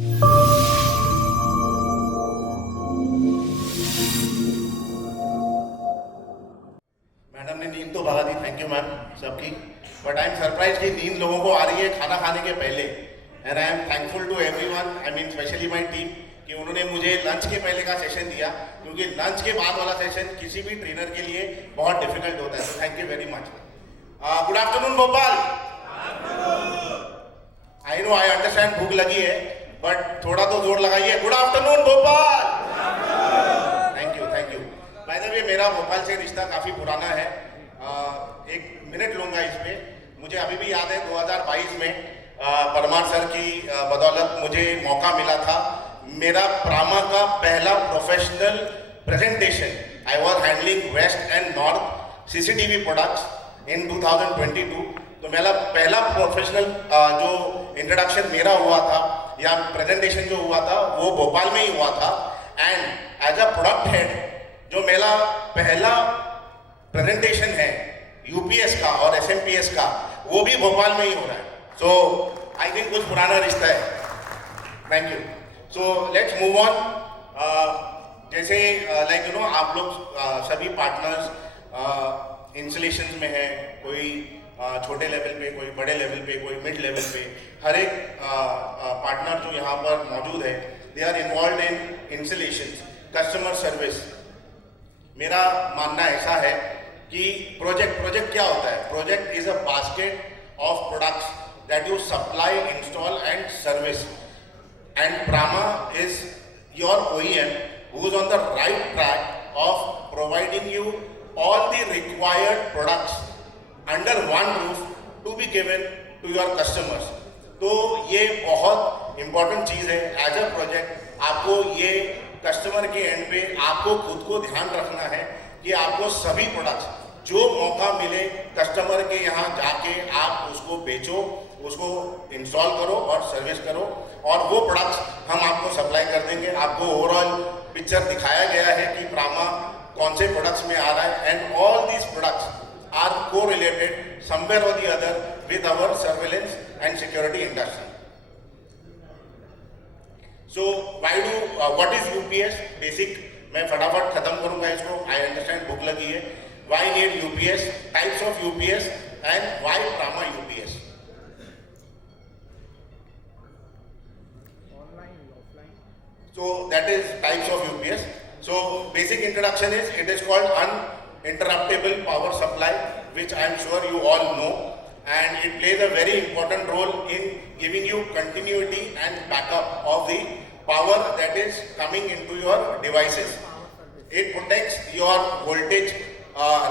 Madam ने नींद तो भगा दी, थैंक यू मैम सबकी। बट आई एम सरप्राइज कि नींद लोगों को आ रही है खाना खाने के पहले। And I am thankful to everyone, I mean specially my team, कि उन्होंने मुझे लंच के पहले का सेशन दिया, क्योंकि लंच के बाद वाला सेशन किसी भी ट्रेनर के लिए बहुत डिफिकल्ट होता है। तो thank you very much. Good afternoon Bhopal. I know, I understand भूख लगी है, बट थोड़ा तो जोर लगाइए। Good afternoon Bhopal. Thank you thank you. By the way, मेरा भोपाल से रिश्ता काफ़ी पुराना है। एक मिनट लूँगा इस पे। मुझे अभी भी याद है 2022 में परमार सर की बदौलत मुझे मौका मिला था। मेरा प्रामा का पहला professional presentation, I was handling west and north CCTV products in 2022। तो मेरा पहला प्रोफेशनल जो इंट्रोडक्शन मेरा हुआ था या प्रेजेंटेशन जो हुआ था वो भोपाल में ही हुआ था। And as a product head जो मेरा पहला प्रेजेंटेशन है यूपीएस का और एसएमपीएस का, वो भी भोपाल में ही हो रहा है। सो आई थिंक कुछ पुराना रिश्ता है। Thank you. So let's move on. जैसे लाइक यू नो, आप लोग सभी पार्टनर्स इंस्टॉलेशंस में हैं, कोई छोटे लेवल पे, कोई बड़े लेवल पे, कोई मिड लेवल पे। हर एक पार्टनर जो यहाँ पर मौजूद है, they are involve in installations, customer service. मेरा मानना ऐसा है कि प्रोजेक्ट क्या होता है? Project is a basket of products that you supply, install and service. And Prama is your OEM who is on the right track of providing you all the required products under one roof to be given to your customers. तो ये बहुत important चीज़ है। As a project आपको ये customer के and पे आपको खुद को ध्यान रखना है कि आपको सभी प्रोडक्ट्स जो मौका मिले कस्टमर के यहाँ जाके आप उसको बेचो, उसको इंस्टॉल करो और सर्विस करो, और वो प्रोडक्ट्स हम आपको सप्लाई कर देंगे। आपको ओवरऑल पिक्चर दिखाया गया है कि प्रामा कौन से प्रोडक्ट्स में आ रहा है। And all these products are को रिलेटेड समवेयर और the other with our surveillance and security industry. So why do what is UPS? Basic मैं फटाफट खत्म करूंगा इसको, आई अंडरस्टैंड भूख लगी है। Why need UPS, types of UPS and why Prama UPS. So that is types of UPS. So basic introduction is, it is called uninterruptible power supply, which I am sure you all know, and it plays a very important role in giving you continuity and backup of the power that is coming into your devices. It protects your voltage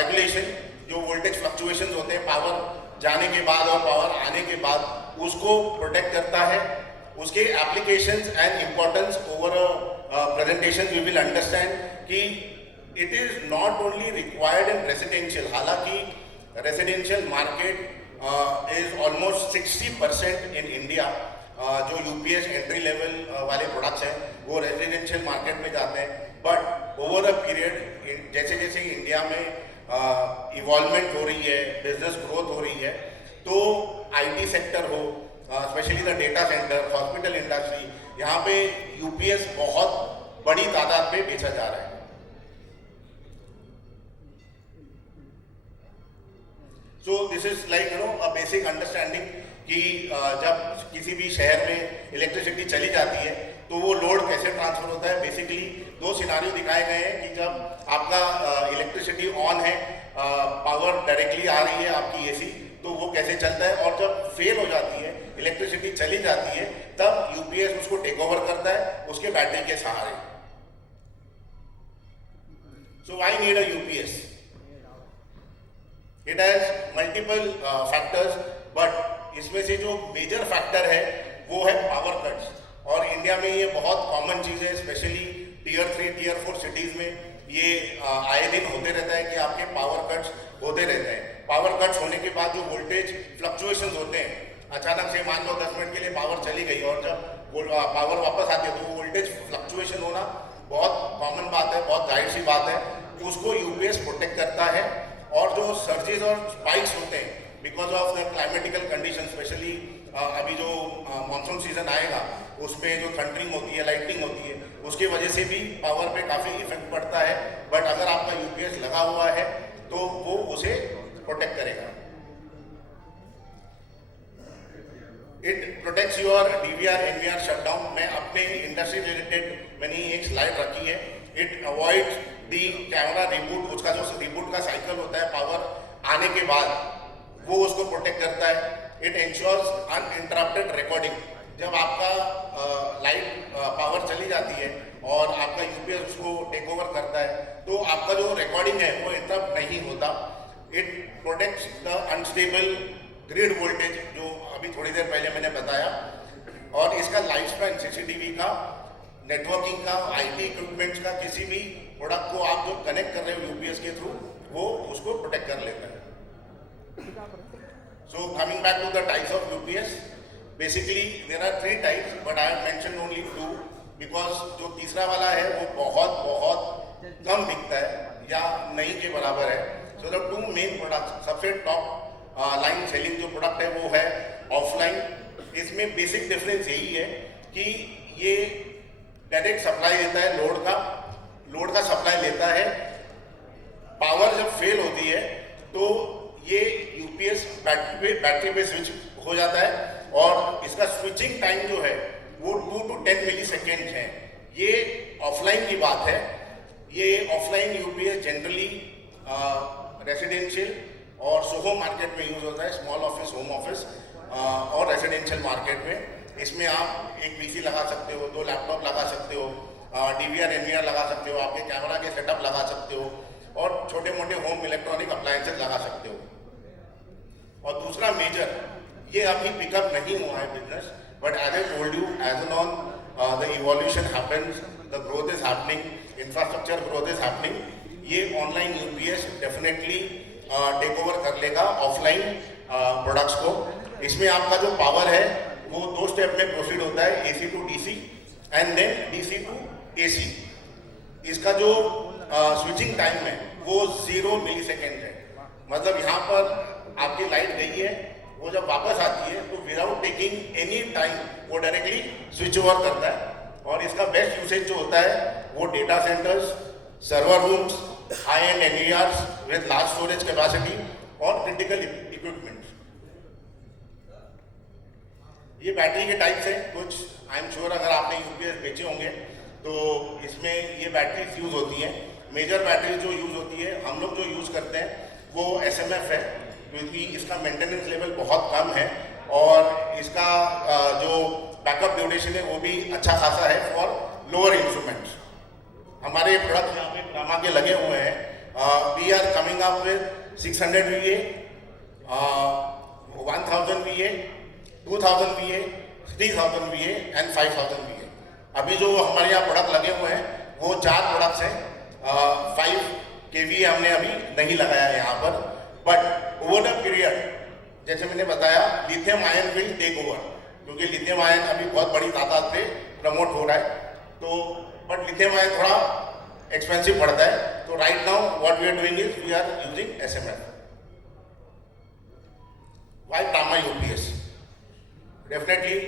regulation, जो voltage fluctuations होते हैं power जाने के बाद और power आने के बाद, उसको प्रोटेक्ट करता है। उसके applications and importance over presentation we will understand कि it is not only required in residential. हालांकि residential market is almost 60% in India. जो यूपीएस एंट्री लेवल वाले प्रोडक्ट्स हैं वो रेजिडेंशियल मार्केट में जाते हैं। बट ओवर अ पीरियड जैसे जैसे इंडिया में इवॉल्वमेंट हो रही है, बिजनेस ग्रोथ हो रही है, तो आईटी सेक्टर हो, specially the data centre, hospital industry, यहाँ पे यूपीएस बहुत बड़ी तादाद पे बेचा जा रहा है। So this is like you know a basic understanding कि जब किसी भी शहर में इलेक्ट्रिसिटी चली जाती है तो वो लोड कैसे ट्रांसफर होता है। बेसिकली दो सिनारियो दिखाए गए हैं कि जब आपका इलेक्ट्रिसिटी ऑन है, पावर डायरेक्टली आ रही है आपकी एसी, तो वो कैसे चलता है, और जब फेल हो जाती है, इलेक्ट्रिसिटी चली जाती है, तब यूपीएस उसको टेक ओवर करता है उसके बैटरी के सहारे। So why need a UPS? It has multiple factors, but इसमें से जो मेजर फैक्टर है वो है पावर कट्स। और इंडिया में ये बहुत कॉमन चीज़ है, स्पेशली टीयर 3, टीयर 4 सिटीज़ में ये आए दिन होते रहता है कि आपके पावर कट्स होते रहते हैं। पावर कट्स होने के बाद जो वोल्टेज फ्लक्चुएशंस होते हैं, अचानक से मान लो 10 मिनट के लिए पावर चली गई और जब पावर वापस आती है तो वोल्टेज फ्लक्चुएशन होना बहुत कॉमन बात है, बहुत जाहिर सी बात है। उसको यूपीएस प्रोटेक्ट करता है। और जो सर्जेस और स्पाइक्स होते हैं because of the climatical condition, specially अभी जो मानसून सीजन आएगा उसमें जो थंडरिंग होती है, लाइटनिंग होती है, उसकी वजह से भी पावर पे काफ़ी इफेक्ट पड़ता है। बट अगर आपका यूपीएस लगा हुआ है तो वो उसे प्रोटेक्ट करेगा। It protects your DVR NVR shutdown. मैं अपने इंडस्ट्री रिलेटेड मैंने एक स्लाइड रखी है। It avoids the camera reboot, उसका जो रिबूट का साइकिल होता है पावर आने के बाद, वो उसको प्रोटेक्ट करता है। It ensures uninterrupted recording. जब आपका लाइट पावर चली जाती है और आपका यूपीएस उसको टेक ओवर करता है तो आपका जो रिकॉर्डिंग है वो इंटरप्ट नहीं होता। It protects the unstable grid voltage, जो अभी थोड़ी देर पहले मैंने बताया। और इसका लाइफ स्पैन सीसीटीवी का, नेटवर्किंग का, आईटी इक्विपमेंट्स का, किसी भी प्रोडक्ट को आप जो कनेक्ट कर रहे हो यूपीएस के थ्रू, वो उसको प्रोटेक्ट कर लेता है। So coming back to the types of UPS, basically there are 3 types, but I have mentioned only 2 because जो तीसरा वाला है वो बहुत बहुत कम बिकता है या नहीं के बराबर है। So the 2 मेन प्रोडक्ट्स, सबसे टॉप लाइन सेलिंग जो प्रोडक्ट है वो है ऑफलाइन। इसमें बेसिक डिफरेंस यही है कि ये डायरेक्ट सप्लाई देता है लोड का सप्लाई लेता है। पावर जब फेल होती है तो ये यूपीएस बैटरी पे स्विच हो जाता है और इसका स्विचिंग टाइम जो है वो 2 to 10 मिली सेकेंड है। ये ऑफलाइन की बात है। ये ऑफलाइन यूपीएस जनरली रेसिडेंशियल और सोहो मार्केट में यूज होता है, स्मॉल ऑफिस, होम ऑफिस और रेसिडेंशियल मार्केट में। इसमें आप एक पीसी लगा सकते हो, 2 लैपटॉप लगा सकते हो, डीवीआर एनवीआर लगा सकते हो, आपके कैमरा के सेटअप लगा सकते हो और छोटे मोटे होम इलेक्ट्रॉनिक अप्लायंसेस लगा सकते हो। और दूसरा मेजर, ये अभी पिकअप नहीं हुआ है business, but as I told you, as an on the evolution happens, the growth is happening, infrastructure growth is happening. ये online UPS definitely take over कर लेगा ऑफलाइन प्रोडक्ट्स को। इसमें आपका जो पावर है वो 2 स्टेप में प्रोसीड होता है, AC to DC and then DC to AC. इसका जो स्विचिंग टाइम है वो 0 मिली सेकेंड है। मतलब यहाँ पर आपकी लाइट गई है, वो जब वापस आती है तो विदाउट टेकिंग एनी टाइम वो डायरेक्टली स्विच ओवर करता है। और इसका बेस्ट यूसेज जो होता है वो data centres, server rooms, high end NVRs with large storage capacity और क्रिटिकल इक्विपमेंट्स। ये बैटरी के टाइप्स हैं कुछ। आई एम श्योर अगर आपने यूपीएस बेचे होंगे तो इसमें ये बैटरीज यूज होती हैं। मेजर बैटरी जो यूज होती है, हम लोग जो यूज करते हैं वो एसएमएफ है, क्योंकि इसका मेंटेनेंस लेवल बहुत कम है और इसका जो बैकअप ड्यूरेशन है वो भी अच्छा खासा है फॉर लोअर इंस्ट्रूमेंट्स। हमारे प्रोडक्ट यहाँ पे ब्राह्मा के लगे हुए हैं। We are coming up with 600 VA, 1000 VA, 2000 VA, 3000 VA and 5000 VA। अभी जो हमारे यहाँ प्रोडक्ट लगे हुए हैं वो 4 प्रोडक्ट्स हैं। 5 kVA हमने अभी नहीं लगाया है यहाँ पर, बट ओवर द पीरियड जैसे मैंने बताया lithium ion will take over, क्योंकि लिथियम आयन अभी बहुत बड़ी तादाद पे प्रमोट हो रहा है। तो बट लिथियम आयन थोड़ा एक्सपेंसिव पड़ता है। तो right now what we are doing is we are using SMF. Why Brahma UPS? Definitely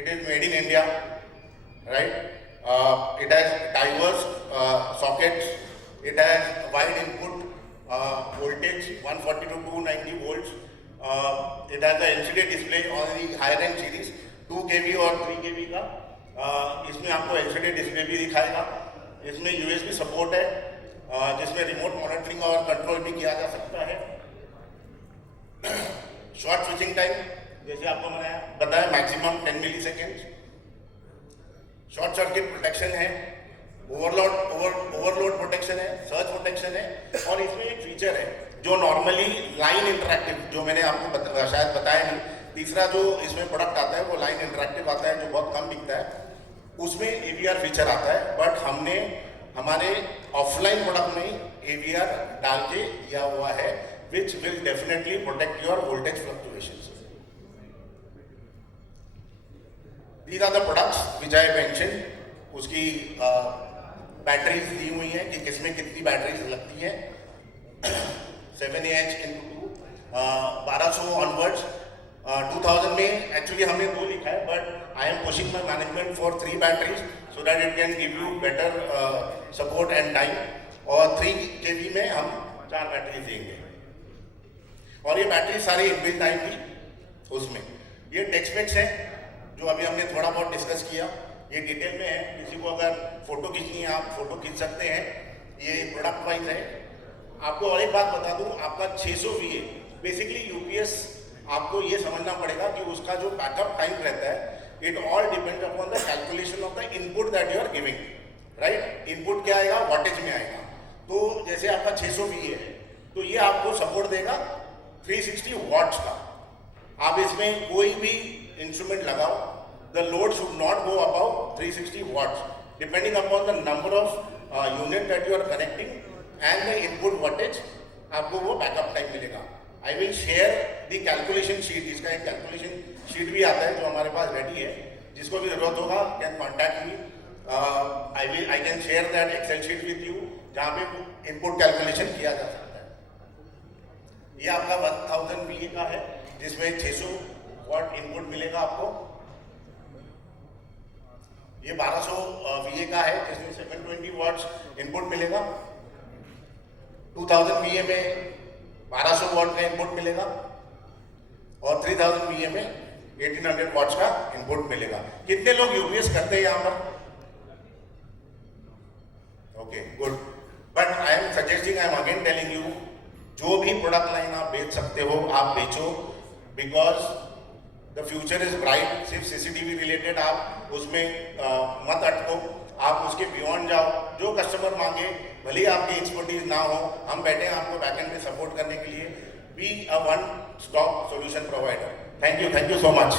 it is made in India, right? It has diverse sockets. It has wide input voltage 140 to 290 volts. It has a LCD display on the higher end series 2 kV और 3 kV का। इसमें आपको LCD display भी दिखाएगा। इसमें USB support है जिसमें remote monitoring और कंट्रोल भी किया जा सकता है। शॉर्ट स्विचिंग टाइम जैसे आपको मैंने बताया मैक्सिमम 10 मिली सेकेंड। शॉर्ट सर्किट प्रोटेक्शन है, ओवरलोड प्रोटेक्शन है, सर्च प्रोटेक्शन है। और इसमें एक फीचर है जो नॉर्मली लाइन इंटरैक्टिव, जो मैंने आपको शायद बताया नहीं, तीसरा जो इसमें प्रोडक्ट आता है वो लाइन इंटरैक्टिव आता है जो बहुत कम बिकता है। उसमें AVR फीचर आता है, बट हमने हमारे ऑफलाइन प्रोडक्ट में AVR डाल के दिया हुआ है, which will definitely protect your voltage fluctuations. These are the products which I mentioned। उसकी बैटरीज दी हुई हैं कि किसमें कितनी बैटरीज लगती हैं। 7Ah into 2 1200 ऑनवर्ड्स 2000 में एक्चुअली हमने 2 लिखा है, but I am pushing my management for 3 batteries so that it can give you better support and time. और 3 kV में हम 4 बैटरीज देंगे, और ये बैटरी सारी इनबिल्ट आएंगी उसमें। ये टेक्सपेक्स है जो अभी हमने थोड़ा बहुत डिस्कस किया, ये डिटेल में है। किसी को अगर फोटो खींचनी है आप फोटो खींच सकते हैं, ये प्रोडक्ट वाइज है। आपको और एक बात बता दूं, आपका 600 VA बेसिकली यूपीएस, आपको ये समझना पड़ेगा कि उसका जो बैकअप टाइम रहता है, it all depends upon the calculation of the input that you are giving, right. Input क्या आएगा, वॉटेज में आएगा। तो जैसे आपका 600 VA है तो ये आपको सपोर्ट देगा 360 वॉट्स का। आप इसमें कोई भी इंस्ट्रूमेंट लगाओ, the load should not go above 360 watts depending upon the number of unit that you are connecting and the input wattage, आपको वो बैकअप टाइम मिलेगा। I will share the calculation sheet, इसका एक कैलकुलेशन शीट भी आता है जो हमारे पास रेडी है, जिसको भी जरूरत होगा can contact me. I can share that excel sheet with you, जहाँ पे इनपुट कैलकुलेशन किया जा सकता है। ये आपका 1000 VA का है, जिसमें 600 वॉट इनपुट मिलेगा आपको। ये 1200 VA का है, जिसमें 720 वॉट्स इनपुट मिलेगा। 2000 VA में 1200 वॉट का इनपुट मिलेगा, और 3000 VA में 1800 वॉट्स का इनपुट मिलेगा। कितने लोग यूपीएस करते हैं यहाँ पर? Okay, good. But I am suggesting, I am again telling you, जो भी प्रोडक्ट लाइन आप बेच सकते हो आप बेचो, because the future is bright. सिर्फ सीसीटीवी रिलेटेड आप उसमें मत अटको, आप उसके बियॉन्ड जाओ। जो कस्टमर मांगे, भले ही आपकी एक्सपर्टीज ना हो, हम बैठे हैं आपको बैकएंड में सपोर्ट करने के लिए। Be a one stop solution provider. Thank you so much.